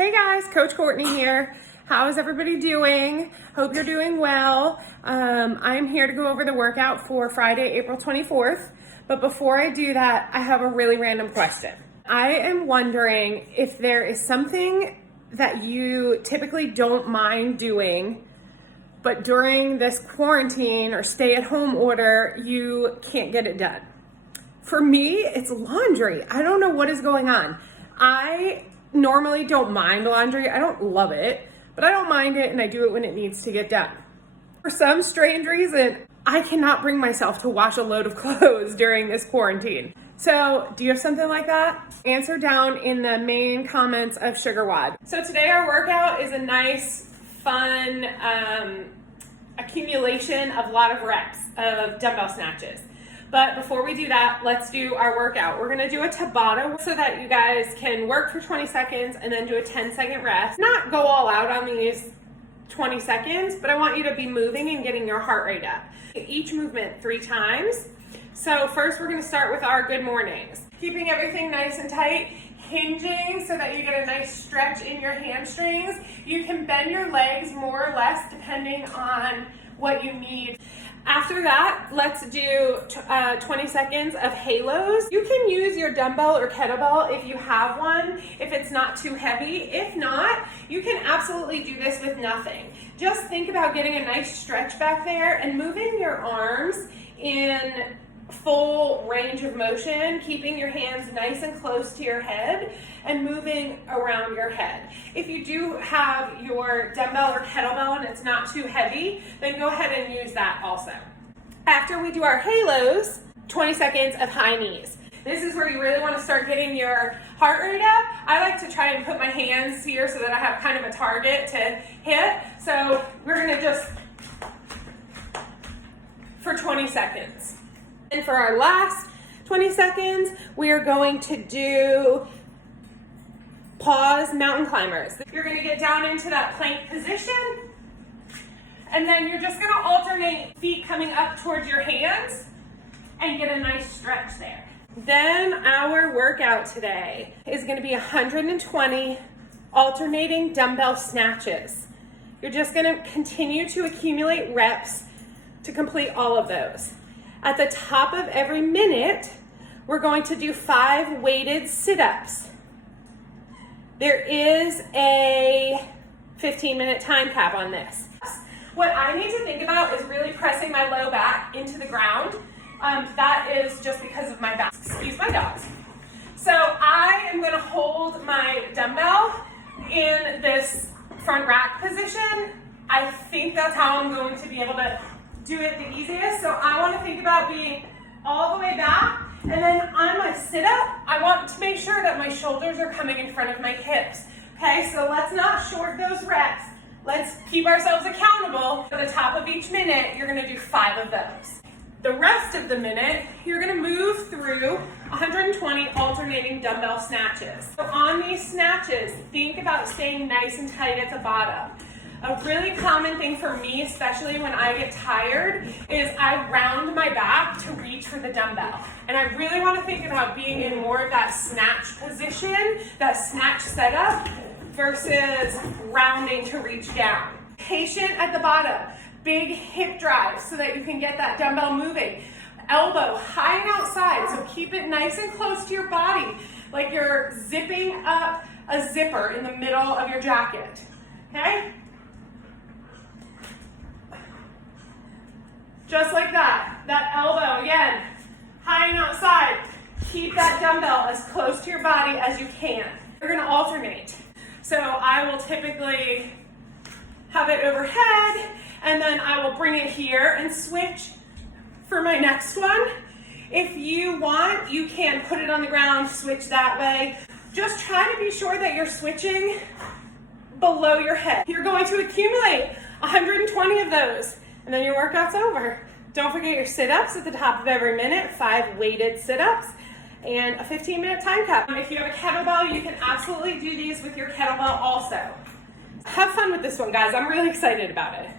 Hey guys, Coach Courtney here. How is everybody doing? Hope you're doing well. I'm here to go over the workout for Friday, April 24th. But before I do that, I have a really random question. I am wondering if there is something that you typically don't mind doing, but during this quarantine or stay-at-home order, you can't get it done. For me, it's laundry. I don't know what is going on. I normally don't mind laundry. I don't love it, but I don't mind it, and I do it when it needs to get done. For some strange reason, I cannot bring myself to wash a load of clothes during this quarantine. So, do you have something like that? Answer down in the main comments of SugarWOD. So today our workout is a nice, fun accumulation of a lot of reps of dumbbell snatches. But before we do that, let's do our workout. We're gonna do a Tabata so that you guys can work for 20 seconds and then do a 10-second rest. Not go all out on these 20 seconds, but I want you to be moving and getting your heart rate up. Each movement 3 times. So first we're gonna start with our good mornings. Keeping everything nice and tight, hinging so that you get a nice stretch in your hamstrings. You can bend your legs more or less depending on what you need. After that, let's do 20 seconds of halos. You can use your dumbbell or kettlebell if you have one, if it's not too heavy. If not, you can absolutely do this with nothing. Just think about getting a nice stretch back there and moving your arms in full range of motion, keeping your hands nice and close to your head and moving around your head. If you do have your dumbbell or kettlebell and it's not too heavy, then go ahead and use that also. After we do our halos, 20 seconds of high knees. This is where you really want to start getting your heart rate up. I like to try and put my hands here so that I have kind of a target to hit. So we're gonna just, for 20 seconds. And for our last 20 seconds, we are going to do pause mountain climbers. You're gonna get down into that plank position, and then you're just gonna alternate feet coming up towards your hands and get a nice stretch there. Then our workout today is gonna be 120 alternating dumbbell snatches. You're just gonna continue to accumulate reps to complete all of those. At the top of every minute, we're going to do 5 weighted sit-ups. There is a 15-minute time cap on this. What I need to think about is really pressing my low back into the ground. That is just because of my back. Excuse my dogs. So I am going to hold my dumbbell in this front rack position. I think that's how I'm going to be able to do it the easiest. So I want to think about being all the way back, and then on my sit-up, I want to make sure that my shoulders are coming in front of my hips. Okay, so let's not short those reps. Let's keep ourselves accountable. At the top of each minute, you're going to do 5 of those. The rest of the minute, you're going to move through 120 alternating dumbbell snatches. So on these snatches, think about staying nice and tight at the bottom. A really common thing for me, especially when I get tired, is I round my back to reach for the dumbbell. And I really want to think about being in more of that snatch position, that snatch setup, versus rounding to reach down. Patient at the bottom. Big hip drive so that you can get that dumbbell moving. Elbow high and outside, so keep it nice and close to your body, like you're zipping up a zipper in the middle of your jacket. Okay? Just like that. That elbow, again, high and outside. Keep that dumbbell as close to your body as you can. We're gonna alternate. So I will typically have it overhead, and then I will bring it here and switch for my next one. If you want, you can put it on the ground, switch that way. Just try to be sure that you're switching below your head. You're going to accumulate 120 of those, and then your workout's over. Don't forget your sit-ups at the top of every minute, 5 weighted sit-ups, and a 15-minute time cap. If you have a kettlebell, you can absolutely do these with your kettlebell also. Have fun with this one, guys. I'm really excited about it.